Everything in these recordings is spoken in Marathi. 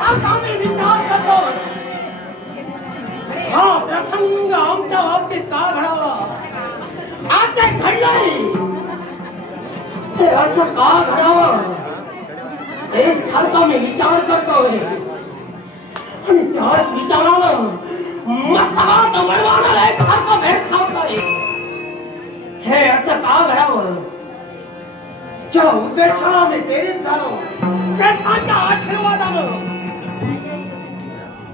सारखा मी विचार करतो हा प्रसंग आमच्या बाबतीत का घडावा आज घडलंय ते असं का घडावं एक सारखा मी विचार करतोय आणि त्याच विचारानं मस्तकात मळवानं एक सारखं भेट खावतोय हे असं का घडावं ज्या उद्देशाला मी प्रेरित झालो श्रेष्ठांच्या आशीर्वादानं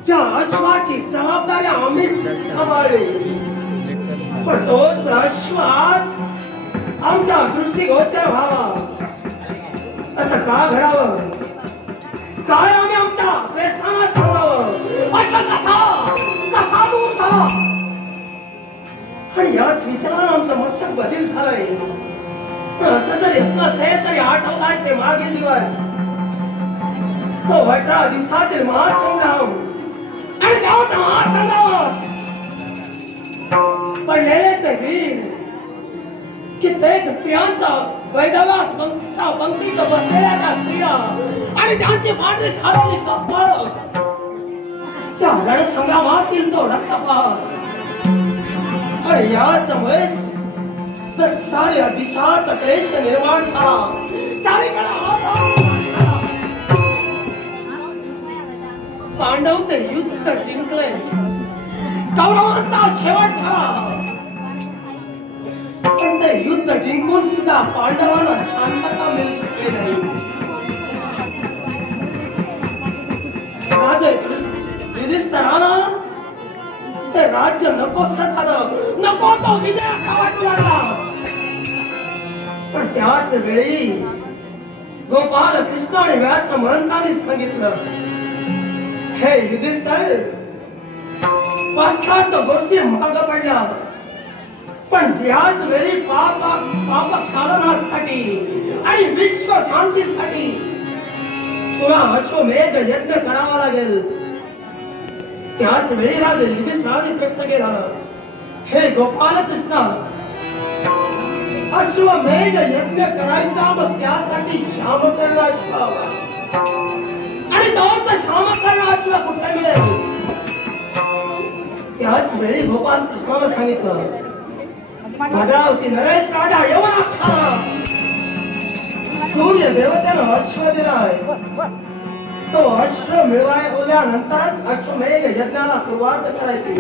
ज्या अश्वाची जबाबदारी आम्ही सांभाळली पण तोच अश्व आज आमच्या दृष्टीगोचर व्हावा असं का घडावं काय आम्ही आमच्या श्रेष्ठांना सांगावं अश्व कसा दूर झाला आणि याच विचारानं आमचं मस्तक बदल झालंय पण असं जरी असलं तरी आठवतात ते मागील दिवस तो 18 दिवसातील महासंग्राम आणि त्यात महासंग्रामात पडलेले ते वीर कित्येक स्त्रियांचा वैधव्यात पंक्तीत बसलेल्या त्या स्त्रिया आणि त्यांची पांढरी झालेली कपाळ त्या रणसंग्रामातील तो रक्तपात आणि याचमुळेच साऱ्या दिशात क्लेश निर्माण झाला पांडव ते युद्ध जिंकले कौरवांचा शेवट झाला पण ते युद्ध जिंकून सुद्धा पांडवांना शांतता मिळू शकली नाही राजे युधिष्ठिराला ते राज्य नकोसं झालं नको तो विजय असा वाटू लागला पण त्याच वेळी गोपाल कृष्ण आणि व्यास महंतांनी सांगितलं हे युधिष्ठिर पाश्चात्य गोष्टी माग पडल्या पण याच वेळी पाप क्षालनासाठी आणि विश्व शांतीसाठी तुला अश्वमेध यज्ञ करावा लागेल त्याच वेळी राजे युधिष्ठिराने प्रश्न केला हे गोपाल कृष्ण अश्वमेध यज्ञ करायचा मग त्यासाठी श्यामकर्ण अश्व आणि तोच श्यामकर्ण अश्व कुठे मिळेल त्याच वेळी गोपाल कृष्णाने सांगितलं भद्रावती नरेश राजा यवनाक्षा सूर्य देवतेनं अश्व दिलाय तो अश्व मिळवल्यानंतर अश्वमेध यज्ञाला सुरुवात करायची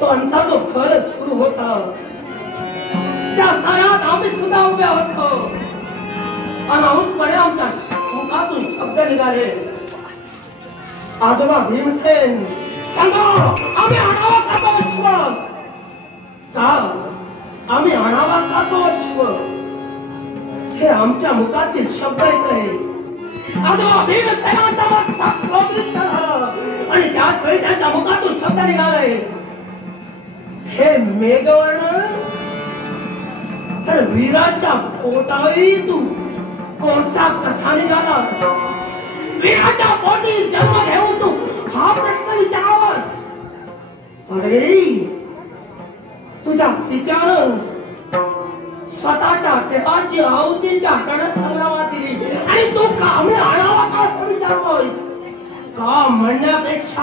तो आमचा जो फल सुरू होता त्या साऱ्यात आम्ही सुद्धा उभे होतो अनाहूतपणे आमच्या मुखातून शब्द निघाले आजोबा भीमसेन सांगा आम्ही आणावा का तो अश्व का आम्ही आणावा का तो अश्व हे आमच्या मुखातील शब्द ऐकले आजोबा भीमसेनांचा मस्तक प्रोदिष्ट झाला आणि त्याच वेळी त्यांच्या मुखातून शब्द निघाले हे मेघवर्ण तर वीराच्या पोटावी तू कोसा कसा निघाला वीराच्या पोटी जन्म घेऊन तू हा प्रश्न विचारावास अरे तुझ्या पित्यानं स्वतःच्या देहाची आहुती त्या रणसंग्रामात दिली आणि तू आम्ही आणावा का असं विचारतोय का म्हणण्यापेक्षा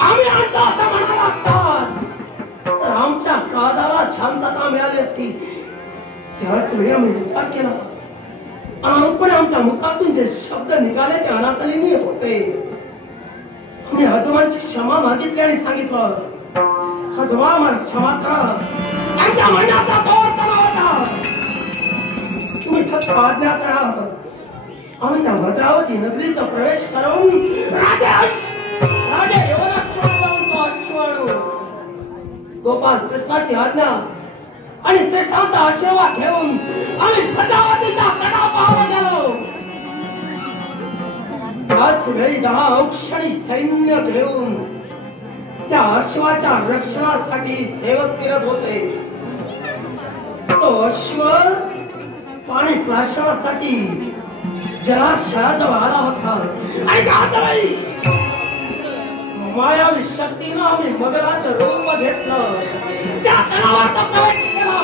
आम्ही आणतो असं म्हणाला असतास तर आमच्या काळाला शांतता मिळाली असती त्याच वेळी आम्ही विचार केला अनाहूतपणे आमच्या मुखातून जे शब्द निघाले ते अनाकलनीय होते आम्ही आजोबांची क्षमा मागितली आणि सांगितलं आजोबा आम्हाला क्षमा करा आमच्या म्हणण्याचा तो अर्थ नव्हता तुम्ही फक्त आज्ञा करा आम्ही त्या भद्रावती नगरीत प्रवेश करून राजे गोपाल कृष्णाची आज्ञा आणि श्रेष्ठांचा आशीर्वाद घेऊन आम्ही भद्रावतीचा कडा पाहायला गेलो त्याच वेळी 10 औक्षणी सैन्य घेऊन त्या अश्वाच्या रक्षणासाठी सेवक फिरत होते तो अश्व पाणी प्राशनासाठी जलाशयाजवळ आला होता आणि त्याच वेळी मायावी शक्तीनं आम्ही मगराचं रूप घेतलं त्या तलावात प्रवेश केला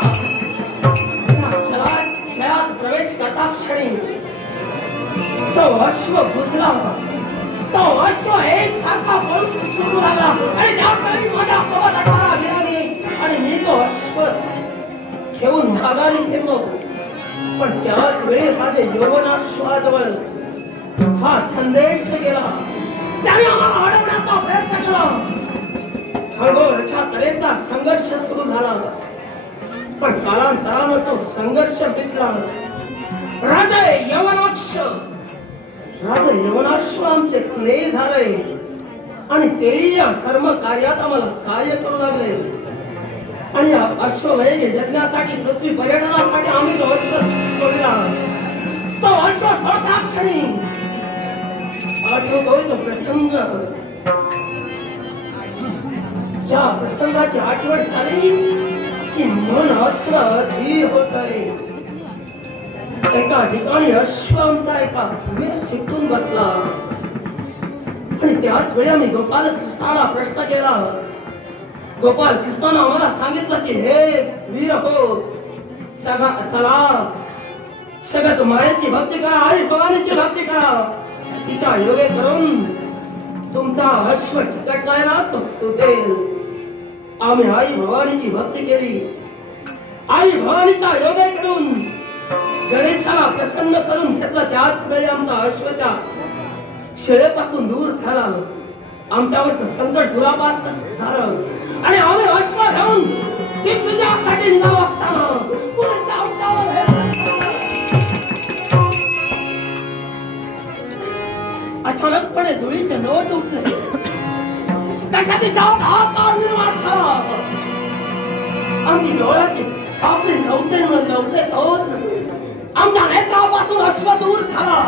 जलाशयात प्रवेश करता क्षणी तो अश्व घुसला, तो अश्व एक सारखा पळून सुरू लागला आणि त्यावेळी माझ्या सोबत असणारा वीराने आणि मी तो अश्व घेऊन माघारी गेलो. पण त्याच वेळी माझे यवनाश्वाजवळ हा संदेश गेला. त्याने आम्हाला अडवण्याचा प्रयत्न केला. खळबळच्या तऱ्हेचा संघर्ष सुरू झाला. पण कालांतरानं तो संघर्ष मिटला. राजा यवनाश्व आमचे स्नेह झाले आणि तेही या धर्म कार्यात आम्हाला सहाय्य करू लागले. आणि या अश्वमेध यज्ञासाठी पृथ्वी पर्यटनासाठी आम्ही तो अश्व सोडला. तो अश्व सोडता क्षणी आठवतोय तो प्रसंग. ज्या प्रसंगाची आठवण झाली की मन अधीर होत आहे. एका ठिकाणी अश्व आमचा एका भूमीत चिकटून बसला आणि त्याच वेळी आम्ही गोपाल कृष्णाला प्रश्न केला. गोपाल कृष्णानं आम्हाला सांगितलं की हे वीर हो, चला सगळ्यात मायेची भक्ती करा, आई भवानीची भक्ती करा. तिच्या योगे करून तुमचा अश्व चिकटलाय ना तो सुटेल. आम्ही आई भवानीची भक्ती केली. आई भवानीचा योगे करून गणेशाला प्रसन्न करून घेतला. त्याच वेळी आमचा अश्व त्या शेळेपासून दूर झाला. आमच्यावरचं संकट दुरापास्त झालं आणि आम्ही अश्व घेऊन दिग्विजयासाठी निघालो असताना पुढच्या उंचावर अचानकपणे धुळीचे लोट उठले. त्याच्या दिशेवर हाहाकार निर्माण झाला. आमची डोळ्याची आपली नव्हते तोच आमच्या नेत्रापासून अश्व दूर झाला.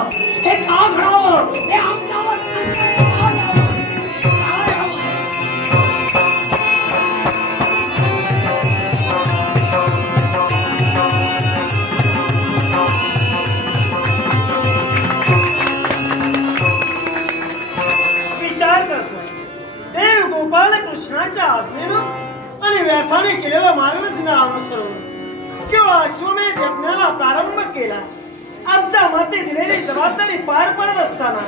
हे का घडावं? हे आमच्यावर संकट आलं. विचार करतोय देव गोपाल कृष्णाच्या आज्ञेनं आणि व्यासाने केलेलं मार्गदर्शन अनुसरून किंवा अश्वमेध यज्ञाला प्रारंभ केला. आमच्या माते दिलेली जबाबदारी पार पडत असताना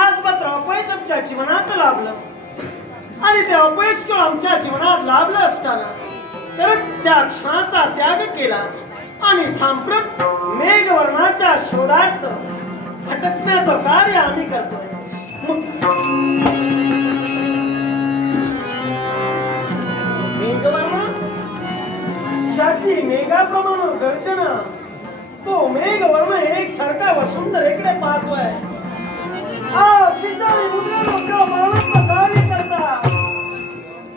आज मात्र अपयश आमच्या जीवनात लाभलं आणि ते अपयश किंवा आमच्या जीवनात लाभलं असताना तर त्या क्षणाचा त्याग केला आणि सांप्रत मेघवर्णाच्या शोधार्थ भटकण्याचं कार्य आम्ही करतोय. मेघवर्णा ज्याची मेघाप्रमाणे गर्जना तो मेघवर्ण एक सारखा वसुंधरेकडे पाहतोय. आज विचारी मुद्रा लोक मानव कार्य करता.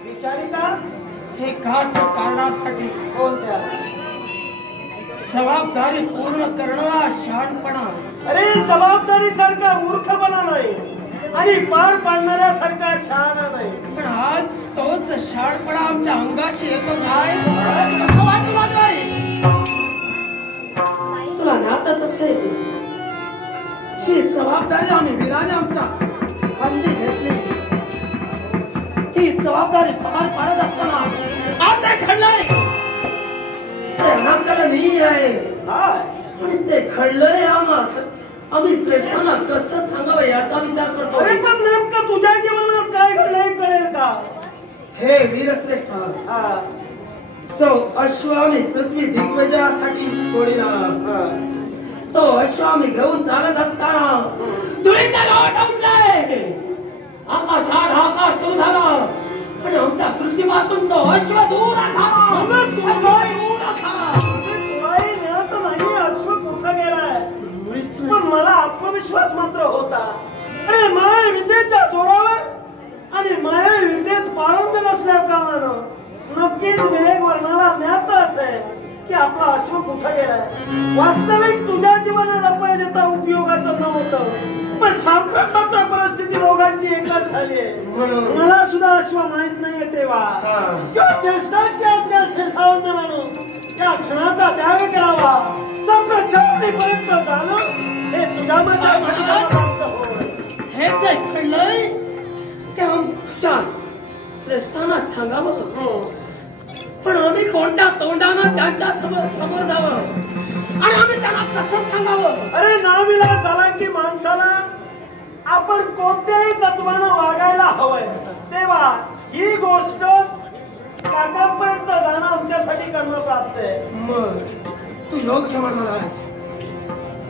विचारिता हे काच कारणासाठी कोणत्या जबाबदारी पूर्ण करणारा शहाणपणा. अरे जबाबदारी सारखा मूर्खपणा नाही आणि पार पाडणाऱ्या सारखा शहाणा नाही. पण आज तोच शहाणपणा आमच्या अंगाशी येतो. काय कसं वाटलं माझं? तुला ज्ञातच असेल जी जबाबदारी आम्ही वीराने आमच्या खाली घेतली ती जबाबदारी पार पाडत असताना आज हे घडलंय. ते अनाकलनीय आहे आणि ते घडलंय. आम्ही श्रेष्ठांना कसं सांगावं याचा विचार करतो. अरे पण नेमकं तुझ्या जीवनात काय घडलंय कळेल का? हे वीरश्रेष्ठ, अश्व आम्ही पृथ्वी दिग्विजयासाठी सोडिला. तो अश्व आम्ही घेऊन चालत असताना धुळीचा लोट उठलाय. आकाशात हाहाकार सुरू झाला आणि आमच्या दृष्टीपासून तो अश्व दूर झाला. नाही अश्व कुठं गेलाय पण मला आत्मविश्वास मात्र होता. अरे माया विद्येच्या जोरावर आणि माया विद्येत पारंगत असल्या कारणानं नक्कीच मेघवर्णाला ज्ञात असेल की आपला अश्व कुठं गेलाय. वास्तविक तुझ्या जीवनात अपयश येता उपयोगाचं नव्हतं पण सांप्रत मात्र परिस्थिती दोघांची एकच झाली आहे. मला सुद्धा अश्व माहित नाहीये तेव्हा किंवा ज्येष्ठांची आज्ञा शेषावंत म्हणून त्या क्षणाचा त्याग करावा. सांप्रत शांतीपर्यंत झालं हे तुझ्या माझ्यासाठी हेच घडलंय ते आमच्या श्रेष्ठांना सांगावं. पण आम्ही कोणत्या तोंडानं त्यांच्या समोर जावं आणि आम्ही त्यांना कसं सांगावं? अरे नाविलाज झाला की माणसाला आपण कोणत्याही तत्वानं वागायला हवंय, तेव्हा ही गोष्ट काकापर्यंत जाणं आमच्यासाठी कर्मप्राप्त आहे. मग तू योग्य म्हणालास.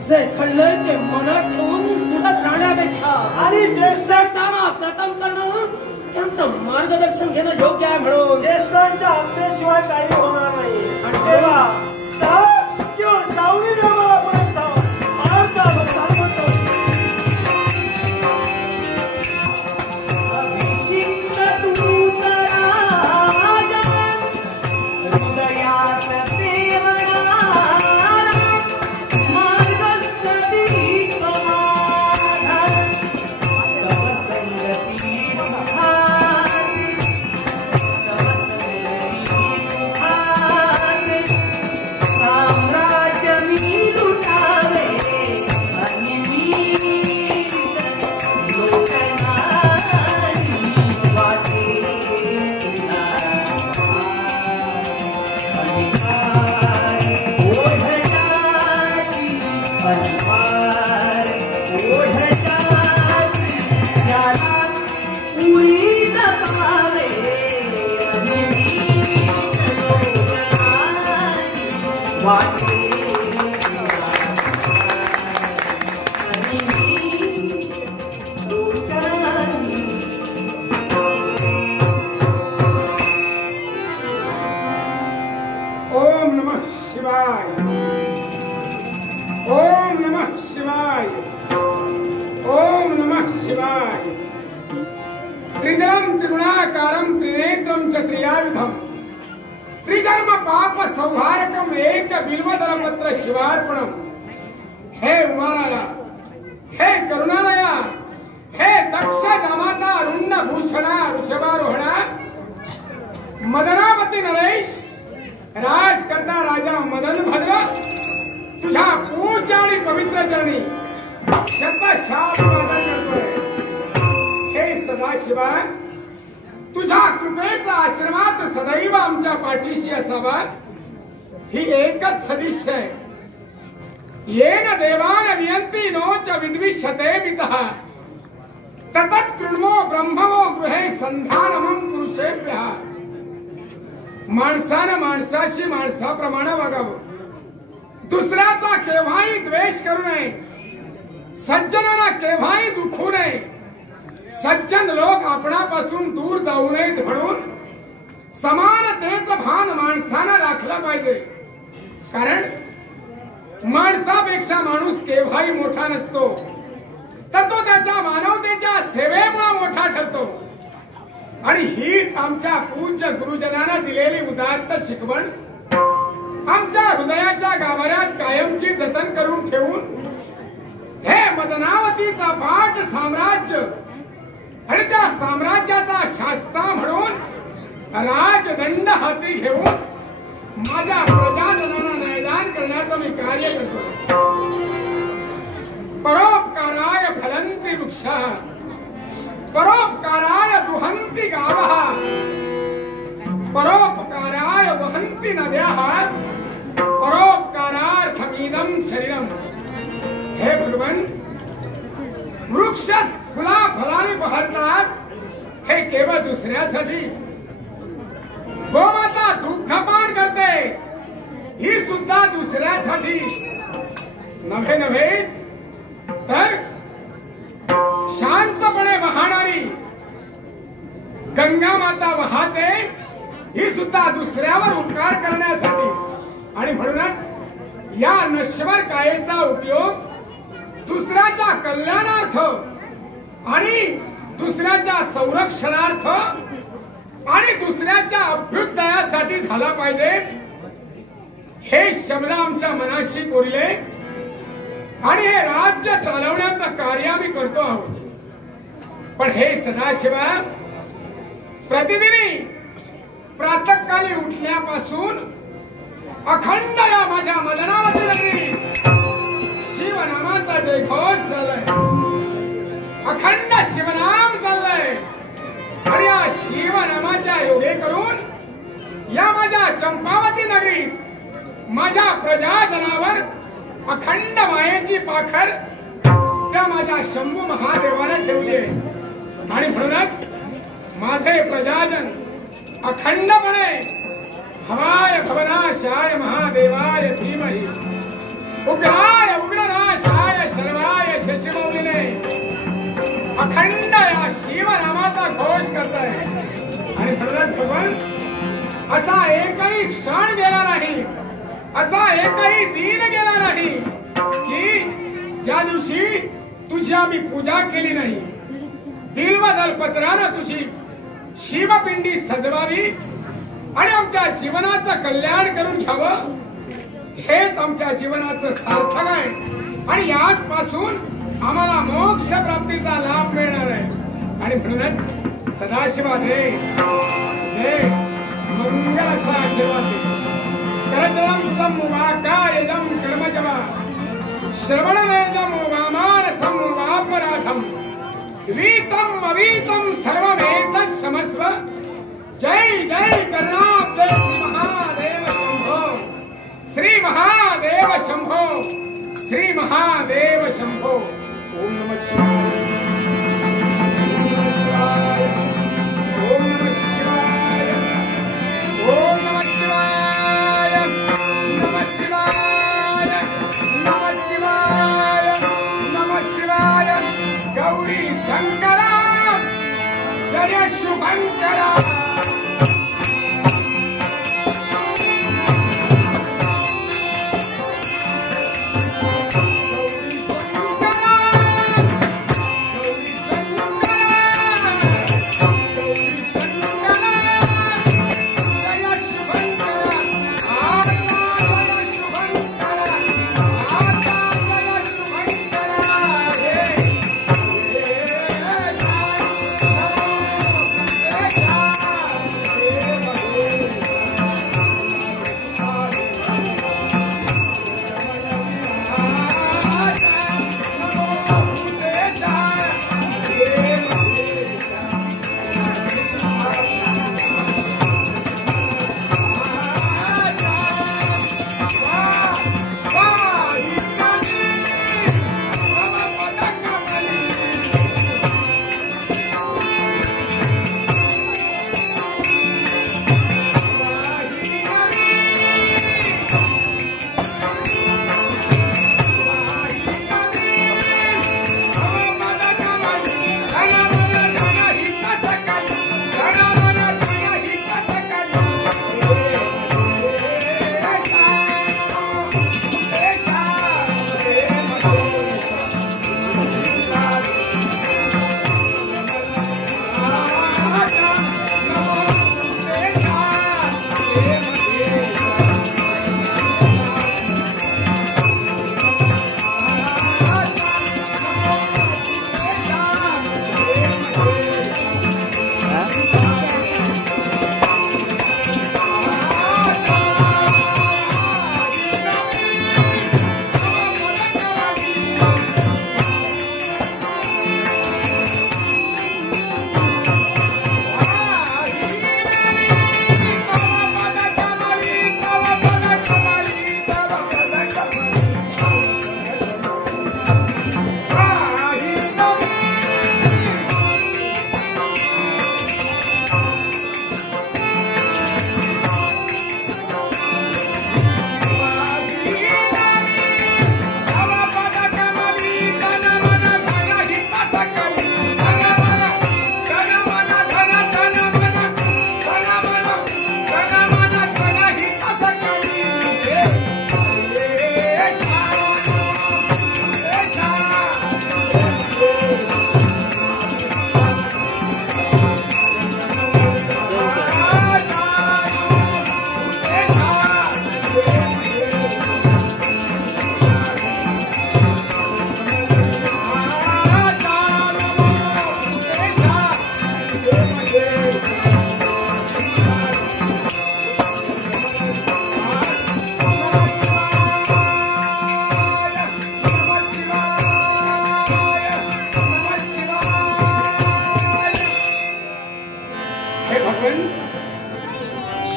जे घडलंय ते मनात ठेवून कुठं राहण्यापेक्षा आणि ज्येष्ठांना प्रथम करणं, त्यांचं मार्गदर्शन घेणं योग्य आहे. म्हणून ज्येष्ठांच्या आज्ञेशिवाय काही होणार नाही. आणि तेव्हा किंवा सावली देवापर्यंत त्रिदलम त्रिगुणाकारम त्रिनेत्रम च त्रियायुधम त्रिजन्म पाप संहारकम एक बिल्वदलपत्र शिवार्पणम. हे उमाराया, हे करुणालया, हे दक्ष जामाता अरुण भूषणा ऋषभारोहणा, मदनावती नरेश, राजकर्ता राजा मदन भद्र, तुझ्या पूज्य आणि पवित्र चरणी शतशः वंदन करतोय. हे सदाशिवा, तुझ्या कृपेचा आश्रमात सदैव आमच्या पाठीशी असावा ही एकच सदिश्य आहे. येन देवान वियंती नो च विद्विषते मितः ततत् कृण्मो ब्रह्मवो गृहे संधानमं पुरुषेभ्यः. माणसानं माणसाशी माणसाप्रमाणे वागावं, दुसऱ्याचा केव्हाही द्वेष करू नये, सज्जनांना केव्हाही दुखवू नये, सज्जन लोक आपणापासून दूर जाऊ नयेत म्हणून समानतेचं भान माणसानं राखलं पाहिजे. कारण माणसापेक्षा माणूस केव्हाही मोठा नसतो, तर तो त्याच्या मानवतेच्या सेवेमुळे मोठा ठरतो. आणि हीच आमच्या पूज्य गुरुजनांना दिलेली उदात्त शिकवण आमच्या हृदयाच्या गाभाऱ्यात कायमची जतन करून ठेवून हे मदनावतीचा पाठ साम्राज्य आणि त्या साम्राज्याचा शास्ता म्हणून राजदंड हाती घेऊन माझ्या प्रजाजनांना न्यायदान करण्याचं मी कार्य करतो. परोपकाराय फलंती वृक्षः, परोपकाराय दुहंती गावः, परोपकाराय वहंती नद्याः, परोपकारार्थमिदं शरीरम. हे भगवान, वृक्ष फुला फलाने बहरतात हे केवळ दुसऱ्यासाठी. गोमाता दुग्धपान करते ही सुद्धा दुसऱ्यासाठी नव्हे नव्हेच तर शांतपणे वाहणारी गंगा माता वाहते ही सुद्धा दुसऱ्यावर उपकार करण्यासाठी. आणि म्हणूनच या नश्वर कायेचा उपयोग दुसऱ्याच्या कल्याणार्थ आणि दुसऱ्याच्या संरक्षणार्थ आणि दुसऱ्याच्या अभ्युदयासाठी झाला पाहिजे. हे शब्द आमच्या मनाशी कोरले आणि हे राज्य चालवण्याचं कार्य आम्ही करतो आहोत. पण हे सदाशिवा, प्रतिदिनी प्रातःकाली उठल्यापासून अखंड या माझ्या मदनावती नगरी शिवनामाचा जयघोष चाललाय, अखंड शिवनाम चाललंय. आणि या शिवनामाच्या योगे करून या माझ्या चंपावती नगरीत माझ्या प्रजाजनावर अखंड मायेची पाखर त्या माझ्या शंभू महादेवाने ठेवली आहे आणि म्हणूनच माझे प्रजाजन अखंडपणे हवाय भवनाशाय महादेवाय धीमहि उग्राय उग्रनाशाय सर्वाय शशिमौलीने अखंड या शिवनामाचा घोष करताय आणि म्हणूनच भगवान असा एकही क्षण गेला नाही, असा एकही दिन गेला नाही की ज्या दिवशी तुझी आम्ही पूजा केली नाही, बिल्वदलपत्रानं तुझी शिवपिंडी सजवावी आणि आमच्या जीवनाचं कल्याण करून घ्यावं, हेच आमच्या जीवनाचं सार्थक आहे आणि याचपासून आम्हाला मोक्ष प्राप्तीचा लाभ मिळणार आहे आणि म्हणूनच सदाशिवा दे मंगल असा आशीर्वाद दे. करचरम तम वाकायजम कर्मजवा श्रवणनयजम वामानसम वापराधम वीतम अवीतम सर्वमेतत् समस्व. जय जय करनाथ जय श्री महादेव शंभो, श्री महादेव शंभो. ओम नमः शिवाय, ओम नमः शिवाय, ओम नमः शिवाय, नमः शिवाय, नमः शिवाय, नमः शिवाय. गौरी शंकरा जय शुभंकरा.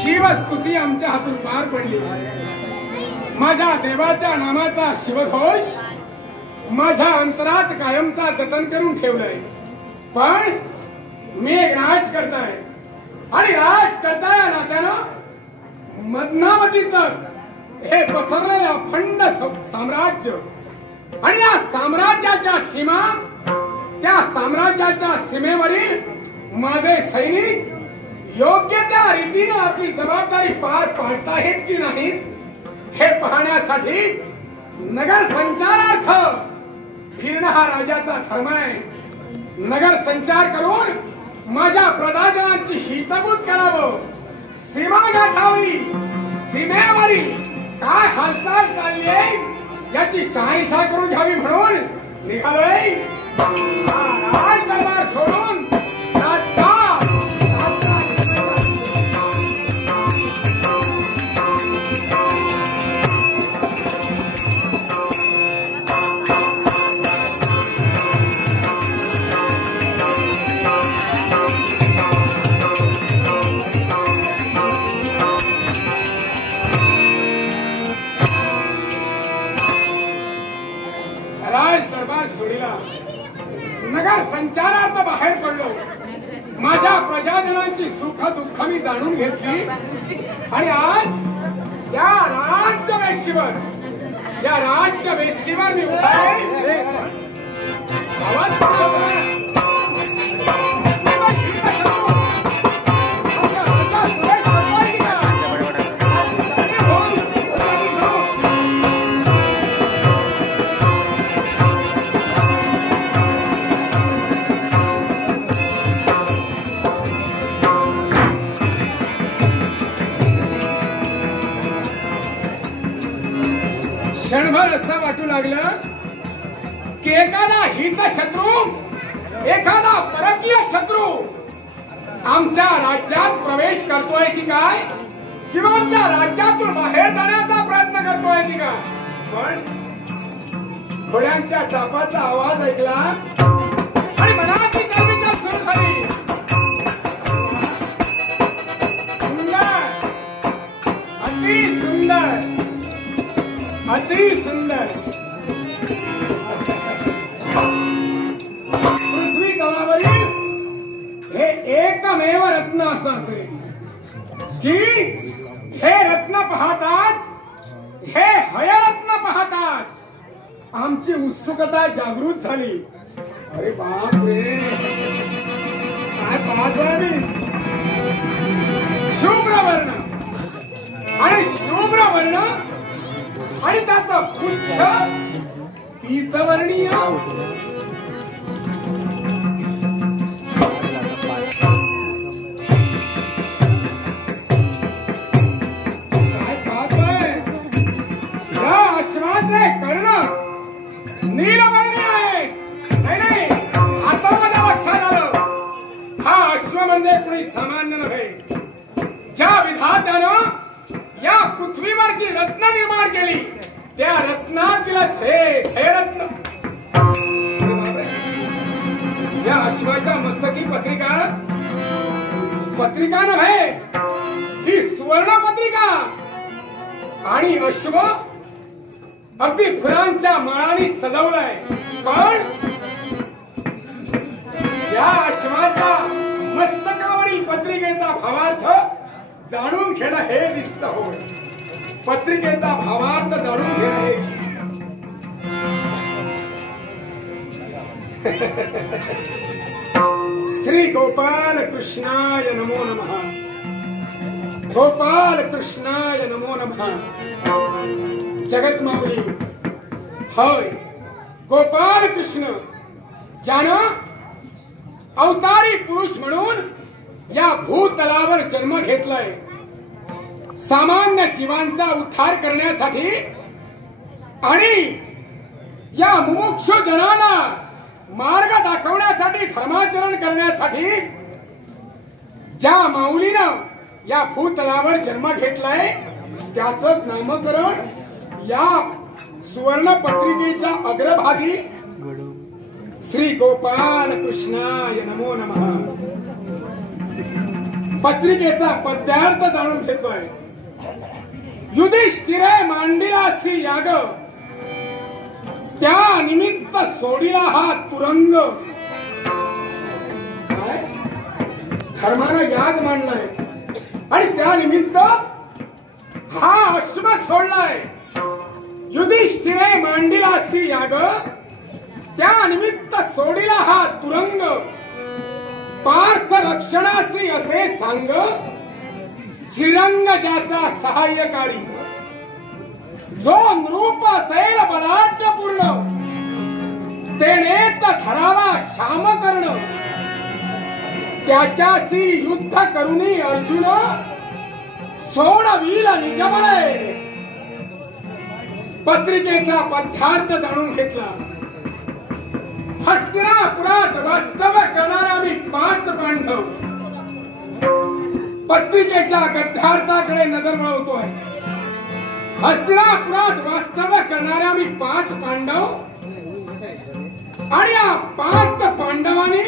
शिवस्तुती आमच्या हातून पार पडली. माझ्या देवाच्या नामाचा शिवघोष माझ्या अंतरात कायमचा जतन करून ठेवलंय. पण मी एक राज करताय आणि राज करताय नात्यानं मदनावतीचं हे पसरलेलं अखंड साम्राज्य आणि या साम्राज्याच्या सीमा, त्या साम्राज्याच्या सीमेवरील माझे सैनिक योग्य त्या रीतीने आपली जबाबदारी पार पाडताहेत की नाहीत हे पाहण्यासाठी नगर संचारार्थ फिरणं हा राजाचा धर्म आहे. नगर संचार करून माझ्या प्रजाजनांची शीतगुज करावं, सीमा गाठावी, सीमेवरील काय हालचाल चालली आहे याची शहानिशा करून घ्यावी म्हणून निघालोय. राज दरबार सोडून नगर संचारार्थ बाहेर पडलो. माझ्या प्रजाजनांची सुख दुःख मी जाणून घेतली आणि आज या राज्य वेशीवर मी उभा आहे. क्षणभर असं वाटू लागलं की एखादा हित शत्रू, एखादा परकीय शत्रू आमच्या राज्यात प्रवेश करतोय की काय, किंवा आमच्या राज्यातून बाहेर जाण्याचा प्रयत्न करतोय की काय. पण घोड्यांच्या टापाचा आवाज ऐकला आणि मनाची कविता सुरू झाली. सुंदर, अति सुंदर, अति सुंदर. पृथ्वी तलावरील हे एकमेव रत्न असं असेल की हे रत्न पाहताच, हे हयरत्न पाहताच आमची उत्सुकता जागृत झाली. अरे बाप रे, काय पाहतोय मी. शुभ्र वर्ण आणि शुभ्र वर्ण आणि त्याचा पुच्छ पीतवर्णीय. काय पाहतोय, या अश्वाचे कर्ण नीलवर्णीय आहेत. नाही, आता मला लक्षात आलं, हा अश्व म्हणजे कोणी सामान्य नव्हे. ज्या विधात्यानं या पृथ्वीवर जी रत्न निर्माण केली त्या रत्नातीलच हे रत्न. या अश्वाच्या मस्तकी पत्रिका नव्हे, ही सुवर्ण पत्रिका. आणि अश्व अगदी फुलांच्या माळांनी सजवलाय. पण या अश्वाच्या मस्तकावरील पत्रिकेचा भावार्थ जाणून घेणं हे इष्ट होय. पत्रिकेचा भावार्थ जाणून घेणं हे श्री गोपाल कृष्णाय नमो नमः. गोपाल कृष्णाय नमो नमः. जगत माऊली होय, गोपाल कृष्ण ज्यानं अवतारी पुरुष म्हणून या भूतलावर जन्म घेतलाय, सामान्य जीवांचा उद्धार करण्यासाठी आणि या मुमुक्षु जनांना मार्ग दाखवण्यासाठी, धर्माचरण करण्यासाठी ज्या माऊलीनं या भूतलावर जन्म घेतलाय त्याचं नामकरण या सुवर्ण पत्रिकेच्या अग्रभागी श्री गोपाल कृष्णाय नमो नमः पत्रिकेचा पद्यार्थ जाणून घेतोय. युधिष्ठिरे मांडिलासी याग त्या निमित्त सोडिला हा तुरंग. काय धर्मानं याग मांडलाय आणि त्या निमित्त हा अश्व सोडलाय. युधिष्ठिरे मांडिलासी याग त्या निमित्त सोडिला हा तुरंग. पार्थ रक्षणासी असे सांग श्रीरंग ज्याचा सहाय्यकारी. जो नृप असेल बलाढ्यपूर्ण तेनेच धरावा श्याम कर्ण. त्याच्याशी युद्ध करुनी अर्जुन सोडवील निजबळे. पत्रिकेचा पथ्यार्थ जाणून घेतला. हस्तिनापुरात वास्तव करणारा मी 5 पांडव. पत्रिकेच्या गद्यार्थाकडे नजर वळवतोय. हस्तिनापुरात वास्तव करणाऱ्या मी 5 पांडव आणि या 5 पांडवांनी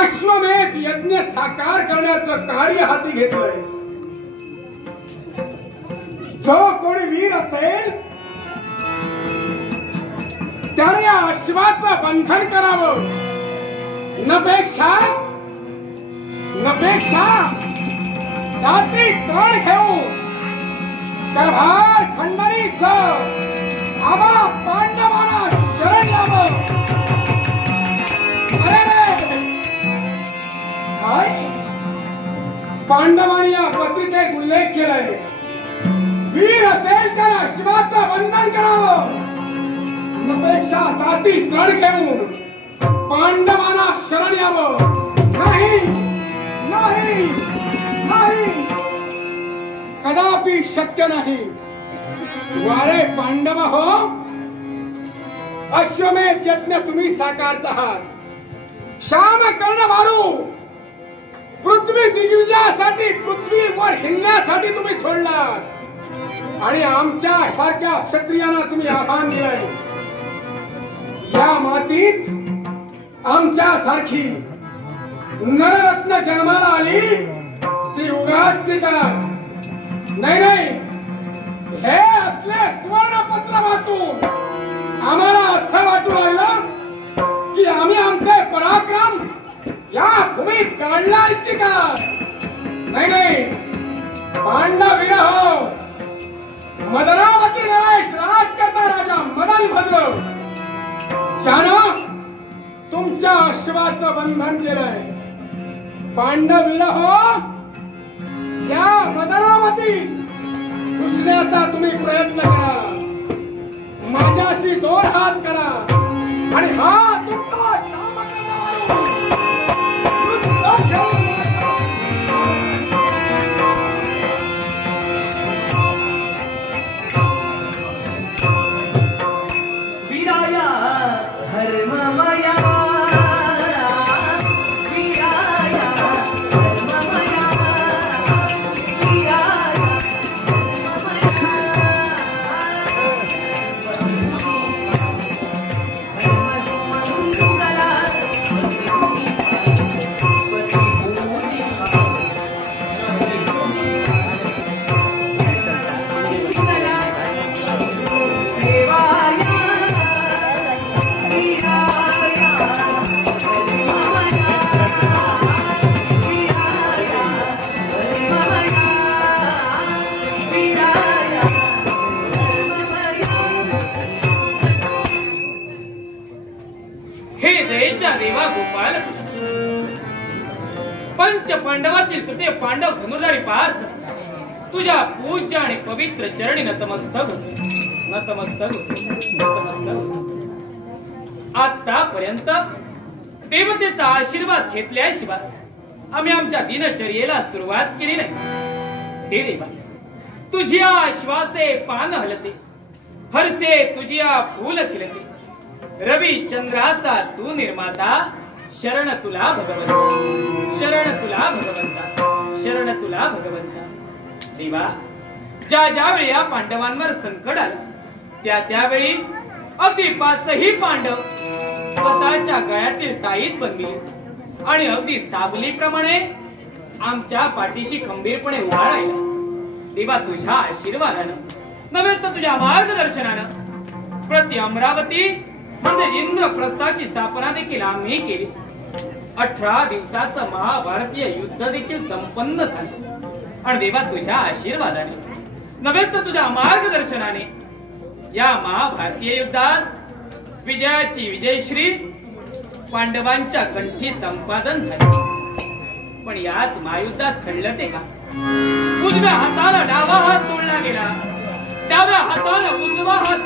अश्वमेध यज्ञ साकार करण्याचं कार्य हाती घेतलंय. जो कोणी वीर असेल त्याने या अश्वाचं बंधन करावं. नपेक्षा जाती तळ घेऊन करभार खंडणीच आम्हा पांडवांना शरण यावं. अरे काय पांडवांनी या पत्रिकेत उल्लेख केलाय. वीर असेल त्याला अश्वाचं बंधन करावं. नपेक्षा जाती तळ घेऊन पांडवांना शरण यावं. नाही नाही नाही कदापि शक्य नाही. वारे पांडव हो, अश्वमेध यज्ञ तुम्ही साकारत आहात. श्याम कर्ण मारू पृथ्वी दिग्विजयासाठी पृथ्वीवर हिंडण्यासाठी तुम्ही सोडलात आणि आमच्या सारख्या क्षत्रियांना तुम्ही आव्हान दिलंय. या मातीत आमच्या सारखी नररत्न जन्माला आली ती उगाच का? नाही नाही, हे असले सुवर्णपत्र वाचून आम्हाला असं वाटू लागलं की आम्ही आमचे पराक्रम या भूमीत काढला इतकी का? नाही नाही, पांडव विरह मदनावती नरेश राज करता राजा मदन भद्र ज्यानं तुमच्या अश्वाचं बंधन केलंय. पांडव विरह या मदनावतीत घुसण्याचा तुम्ही प्रयत्न करा. माझ्याशी 2 हात करा आणि हा तुमचा श्याम वीराया धर्ममया पंच पांडवातील तुटे पांडव धनुर्धारी पार्थ तुझ्या पूज्य आणि पवित्र चरणी नतमस्तक आतापर्यंत देवतेचा आशीर्वाद घेतल्याशिवाय आम्ही आमच्या दिनचर्येला सुरुवात केली नाही. हे देवा, तुझिया श्वासे पान हलते, हर्षे तुझिया फूल खिलते. रवी चंद्राचा तू निर्माता, शरण तुला भगवंता, शरण तुला भगवंता, शरण तुला भगवंता. देवा, ज्या ज्यावेळी या पांडवांवर संकट आलं त्यावेळी अगदी 5ही पांडव स्वतःच्या गळ्यातील ताईत बनविलीस आणि अगदी साबलीप्रमाणे आमच्या पाठीशी खंबीरपणे उभा राहिलास. देवा तुझ्या आशीर्वादानं नव्हे तर तुझ्या मार्गदर्शनानं प्रति अमरावती म्हणजे इंद्रप्रस्थाची स्थापना देखील आम्ही केली. 18 दिवसाचं महाभारतीय युद्ध देखील संपन्न झालं. आणि देवा तुझ्या आशीर्वादाने नव्हे तर तुझ्या मार्गदर्शनाने या महाभारतीय युद्धात विजयाची विजयश्री पांडवांच्या कंठी संपादन झाले. पण याच महायुद्धात घडलं ते का? उजव्या हाताला डावा हात तोडला गेला, डाव्या हाताला उजवा हात